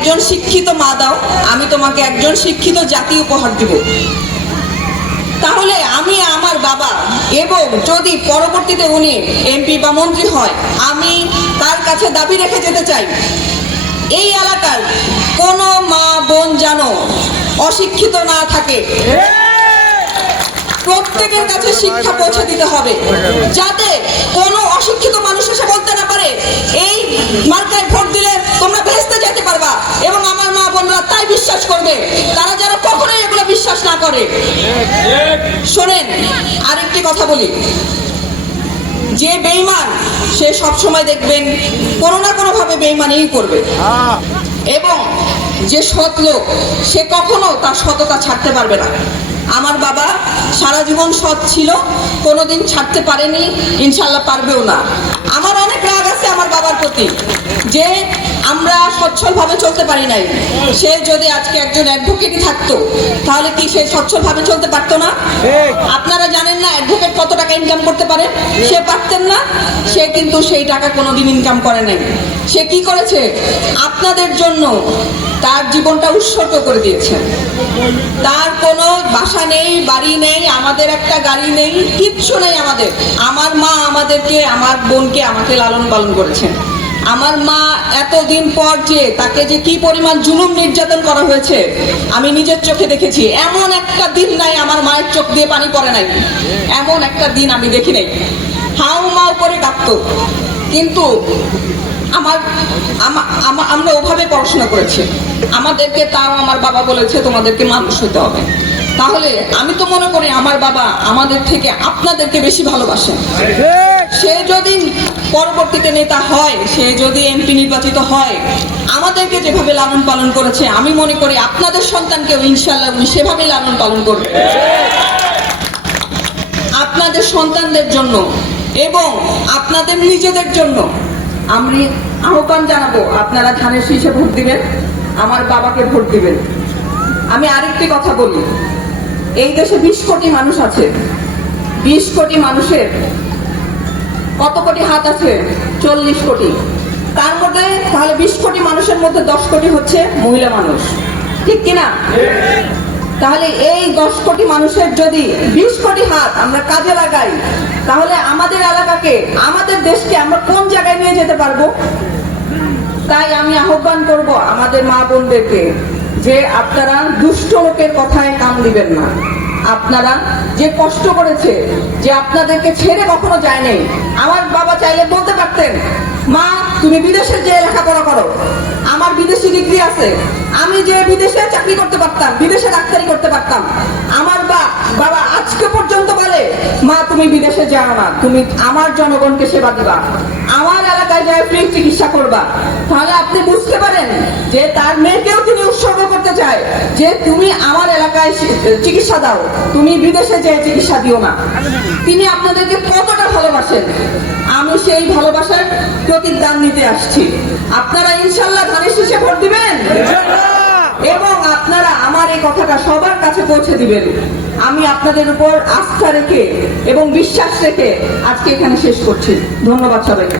একজন শিক্ষিত মা দাও, আমি তোমাকে একজন শিক্ষিত জাতি উপহার দিব। তাহলে আমি আমার বাবা এবং যদি পরবর্তীতে উনি এমপি বা মন্ত্রী হয়, আমি তার কাছে দাবি রেখে যেতে চাই। এই এলাকার কোনো মা বোন যেন অশিক্ষিত না থাকে। প্রত্যেকের কাছে শিক্ষা পৌঁছে দিতে হবে। যাতে কোনো অশিক্ষিত মানুষ এসে বলতে না পারে, এই মার্কায় ভোট দিলে তোমরা ভেস্তে যেতে পারবা এবং আমার মা বোনরা তাই বিশ্বাস করবে তারা যেন কখনোই এগুলো বিশ্বাস না করে শোনেন আরেকটি কথা বলি। যে বেইমান সে সব সময় দেখবেন কোনো না কোনো ভাবে বেইমানিই করবে। এবং যে সৎ লোক, সে কখনো তার সততা ছাড়তে পারবে না। আমার বাবা সারা জীবন সৎ ছিল, কোনোদিন ছাড়তে পারেনি, ইনশাল্লাহ পারবেও না। আমার অনেক রাগ আছে আমার বাবার প্রতি, যে আমরা সচ্ছলভাবে চলতে পারি নাই। সে যদি আজকে একজন অ্যাডভোকেটই থাকতো তাহলে কি সে সচ্ছলভাবে চলতে পারতো না? আপনারা জানেন না অ্যাডভোকেট কত টাকা ইনকাম করতে পারে? সে পারতেন না সে কিন্তু সেই টাকা কোনোদিন ইনকাম করে নাই। সে কি করেছে? আপনাদের জন্য তার জীবনটা উৎসর্গ করে দিয়েছে। তার কোনো বাসা নেই বাড়ি নেই আমাদের একটা গাড়ি নেই কিচ্ছু নেই আমাদের। আমার মা আমাদেরকে আমার বোনকে আমাকে লালন পালন করেছেন। আমার মা এতদিন পর যে তাকে যে কি পরিমাণ জুলুম নির্যাতন করা হয়েছে, আমি নিজের চোখে দেখেছি। এমন একটা দিন নাই আমার মায়ের চোখ দিয়ে পানি পড়ে নাই। এমন একটা দিন আমি দেখি নাই। হাউ মাউ করে ডাকতো কিন্তু আমার, আমা- আমা- আমরা ওভাবে পড়াশোনা করেছি। আমাদেরকে তাও আমার বাবা বলেছে, তোমাদেরকে মানুষ হতে হবে। তাহলে আমি তো মনে করি আমার বাবা আমাদের থেকে আপনাদেরকে বেশি ভালোবাসেন সে যদি পরবর্তীতে নেতা হয়, সে যদি এমপি নির্বাচিত হয়, আমাদেরকে যেভাবে লালন পালন করেছে, আমি মনে করি আপনাদের সন্তানকেও ইনশাল্লাহ উনি সেভাবেই লালন পালন করবে। আপনাদের সন্তানদের জন্য এবং আপনাদের নিজেদের জন্য। আমি আহ্বান জানাব, আপনারা ধানের শীষে ভোট দিবেন, আমার বাবাকে ভোট দিবেন। আমি আরেকটি কথা বলি, এই দেশে বিশ কোটি মানুষ আছে। বিশ কোটি মানুষের কত কোটি হাত আছে? চল্লিশ কোটি। তার মধ্যে তাহলে বিশ কোটি মানুষের মধ্যে দশ কোটি হচ্ছে মহিলা মানুষ। ঠিক কিনা? তাহলে এই দশ কোটি মানুষের যদি বিশ কোটি হাত আমরা কাজে লাগাই, তাহলে আমাদের এলাকাকে, আমাদের দেশকে আমরা কোন জায়গায় নিয়ে যেতে পারব? তাই আমি আহ্বান করব আমাদের মা বোনদেরকে যে আপনারা দুষ্ট লোকের কথায় কান দিবেন না। আপনারা যে কষ্ট করেছে, যে আপনাদেরকে ছেড়ে কখনো যায় নাই আমার বাবা চাইলে বলতে পারতেন, মা, তুমি বিদেশে যে লেখাপড়া করো, আমার বিদেশি ডিগ্রি আছে, আমি যে বিদেশে চাকরি করতে পারতাম, বিদেশে ডাক্তারি করতে পারতাম, আমার বা, বাবা আজকে পর্যন্ত বলে, মা, তুমি বিদেশে যাও না, তুমি আমার জনগণকে সেবা দিবা, আমার যায় ফ্রি চিকিৎসা করবা। তাহলে আপনি বুঝতে পারেন যে তার মেয়েকেও তিনি উৎসর্গ করতে চায়। যে তুমি আমার এলাকায় চিকিৎসা দাও, তুমি বিদেশে যে চিকিৎসা দিও না। তিনি আপনাদেরকে কতটা ভালোবাসেন। আমি সেই ভালোবাসার প্রতিদান নিতে আসছি। আপনারা ইনশাল্লাহ ধানের শীষে ভোট দিবেন। এবং আপনারা আমার এই কথাটা সবার কাছে পৌঁছে দিবেন। আমি আপনাদের উপর আস্থা রেখে এবং বিশ্বাস রেখে আজকে এখানে শেষ করছি। ধন্যবাদ সবাইকে।